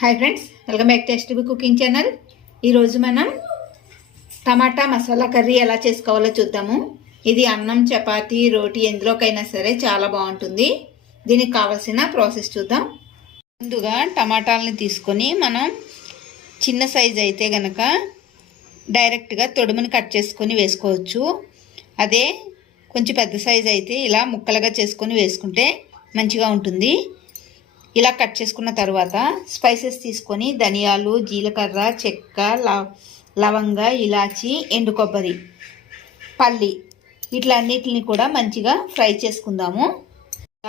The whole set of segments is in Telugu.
Hi friends, welcome back to STB cooking channel. ఈరోజు మనం టమాటా మసాలా కర్రీ ఎలా చేసుకోవాలో చూద్దాము. ఇది అన్నం, చపాతీ, రోటీ ఎందులోకైనా సరే చాలా బాగుంటుంది. దీనికి కావాల్సిన ప్రాసెస్ చూద్దాం. ముందుగా టమాటాలని తీసుకొని మనం చిన్న సైజు అయితే గనక డైరెక్ట్గా తొడుముని కట్ చేసుకొని వేసుకోవచ్చు. అదే కొంచెం పెద్ద సైజు అయితే ఇలా ముక్కలుగా చేసుకొని వేసుకుంటే మంచిగా ఉంటుంది. ఇలా కట్ చేసుకున్న తర్వాత స్పైసెస్ తీసుకొని ధనియాలు, జీలకర్ర, చెక్క, లవంగ, ఇలాచి, ఎండు కొబ్బరి, పల్లి వీటన్నిటిని కూడా మంచిగా ఫ్రై చేసుకుందాము.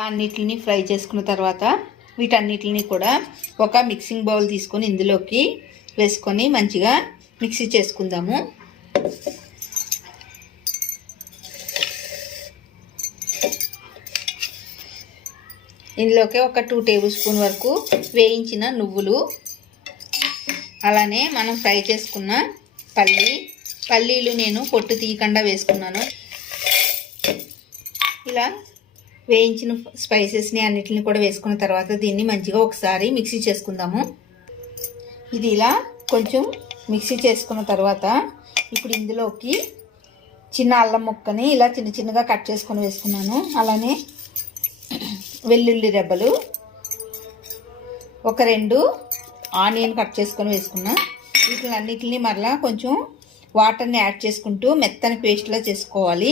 అన్నిటిని ఫ్రై చేసుకున్న తర్వాత వీటన్నిటిని కూడా ఒక మిక్సింగ్ బౌల్ తీసుకొని ఇందులోకి వేసుకొని మంచిగా మిక్సీ చేసుకుందాము. ఇందులోకి ఒక 2 టేబుల్ స్పూన్ వరకు వేయించిన నువ్వులు, అలానే మనం ఫ్రై చేసుకున్న పల్లీలు నేను పొట్టు తీయకుండా వేసుకున్నాను. ఇలా వేయించిన స్పైసెస్ని అన్నిటిని కూడా వేసుకున్న తర్వాత దీన్ని మంచిగా ఒకసారి మిక్సీ చేసుకుందాము. ఇది ఇలా కొంచెం మిక్సీ చేసుకున్న తర్వాత ఇప్పుడు ఇందులోకి చిన్న అల్లం ముక్కని ఇలా చిన్న చిన్నగా కట్ చేసుకొని వేసుకున్నాను. అలానే వెల్లుల్లి రెబ్బలు, ఒక 2 ఆనియన్ కట్ చేసుకొని వేసుకున్నా. వీటిని మరలా కొంచెం వాటర్ని యాడ్ చేసుకుంటూ మెత్తని పేస్ట్లా చేసుకోవాలి.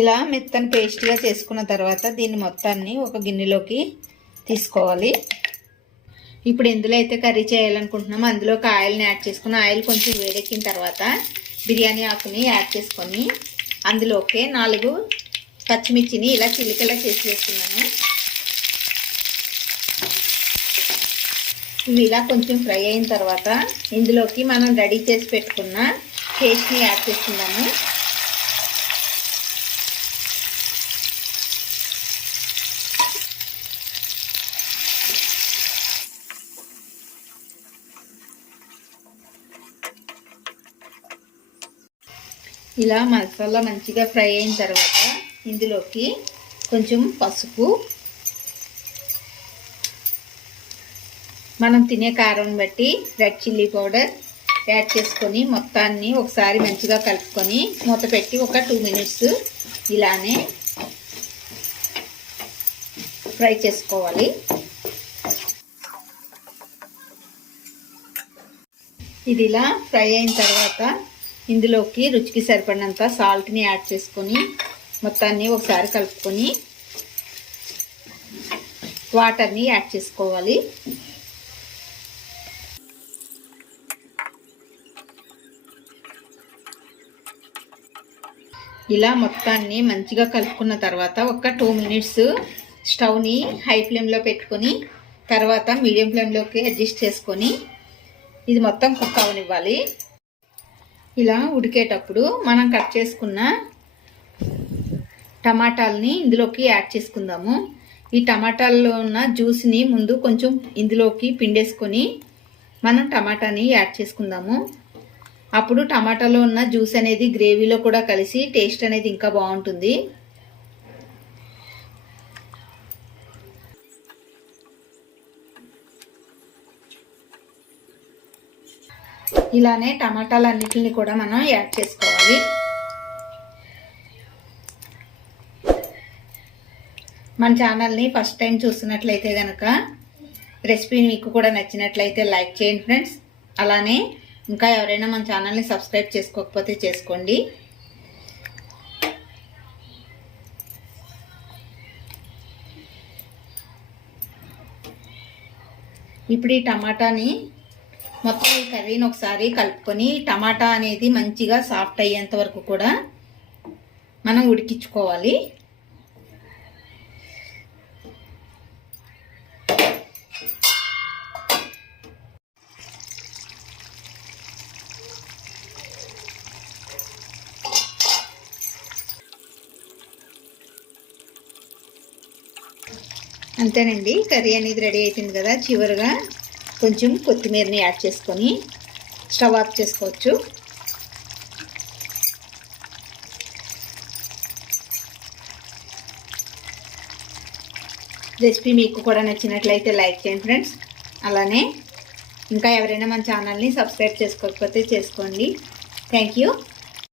ఇలా మెత్తని పేస్ట్గా చేసుకున్న తర్వాత దీన్ని మొత్తాన్ని ఒక గిన్నెలోకి తీసుకోవాలి. ఇప్పుడు ఎందులో అయితే కర్రీ చేయాలనుకుంటున్నామో అందులోకి ఆయిల్ని యాడ్ చేసుకుని ఆయిల్ కొంచెం వేడెక్కిన తర్వాత బిర్యానీ ఆకుని యాడ్ చేసుకొని అందులోకి 4 పచ్చిమిర్చిని ఇలా చిలికలా చేసి వేస్తున్నాను. ఇవి ఇలా కొంచెం ఫ్రై అయిన తర్వాత ఇందులోకి మనం రెడీ చేసి పెట్టుకున్న పేస్ట్ని యాడ్ చేసుకున్నాము. ఇలా మసాలా మంచిగా ఫ్రై అయిన తర్వాత ఇందులోకి కొంచెం పసుపు, మనం తినే కారం బట్టి రెడ్ చిల్లీ పౌడర్ యాడ్ చేసుకొని మొత్తాన్ని ఒకసారి మంచిగా కలుపుకొని మూత పెట్టి ఒక 2 మినిట్స్ ఇలానే ఫ్రై చేసుకోవాలి. ఇది ఇలా ఫ్రై అయిన తర్వాత ఇందులోకి రుచికి సరిపడినంత సాల్ట్ని యాడ్ చేసుకొని మొత్తాన్ని ఒకసారి కలుపుకొని వాటర్ని యాడ్ చేసుకోవాలి. ఇలా మొత్తాన్ని మంచిగా కలుపుకున్న తర్వాత ఒక 2 మినిట్స్ స్టవ్ని హై ఫ్లేమ్లో పెట్టుకొని తర్వాత మీడియం ఫ్లేమ్లోకి అడ్జస్ట్ చేసుకొని ఇది మొత్తం కుక్ అవనివ్వాలి. ఇలా ఉడికేటప్పుడు మనం కట్ చేసుకున్న టమాటాలని ఇందులోకి యాడ్ చేసుకుందాము. ఈ టమాటాల్లో ఉన్న జ్యూస్ని ముందు కొంచెం ఇందులోకి పిండేసుకొని మనం టమాటాని యాడ్ చేసుకుందాము. అప్పుడు టమాటాలో ఉన్న జ్యూస్ అనేది గ్రేవీలో కూడా కలిసి టేస్ట్ అనేది ఇంకా బాగుంటుంది. ఇలానే టమాటాలన్నిటిని కూడా మనం యాడ్ చేసుకోవాలి. మన ఛానల్ని ఫస్ట్ టైం చూస్తున్నట్లయితే కనుక రెసిపీ మీకు కూడా నచ్చినట్లయితే లైక్ చేయండి ఫ్రెండ్స్. అలానే ఇంకా ఎవరైనా మన ఛానల్ని సబ్స్క్రైబ్ చేసుకోకపోతే చేసుకోండి. ఇప్పుడు ఈ టమాటాని మొత్తం ఈ కర్రీని ఒకసారి కలుపుకొని టమాటా అనేది మంచిగా సాఫ్ట్ అయ్యేంత వరకు కూడా మనం ఉడికించుకోవాలి. అంతేనండి, కర్రీ అనేది రెడీ అవుతుంది కదా. చివరిగా కొంచెం కొత్తిమీరని యాడ్ చేసుకొని స్టవ్ ఆఫ్ చేసుకోవచ్చు. రెసిపీ మీకు కూడా నచ్చినట్లయితే లైక్ చేయండి ఫ్రెండ్స్. అలానే ఇంకా ఎవరైనా మన ఛానల్ని సబ్స్క్రైబ్ చేసుకోకపోతే చేసుకోండి. Thank you.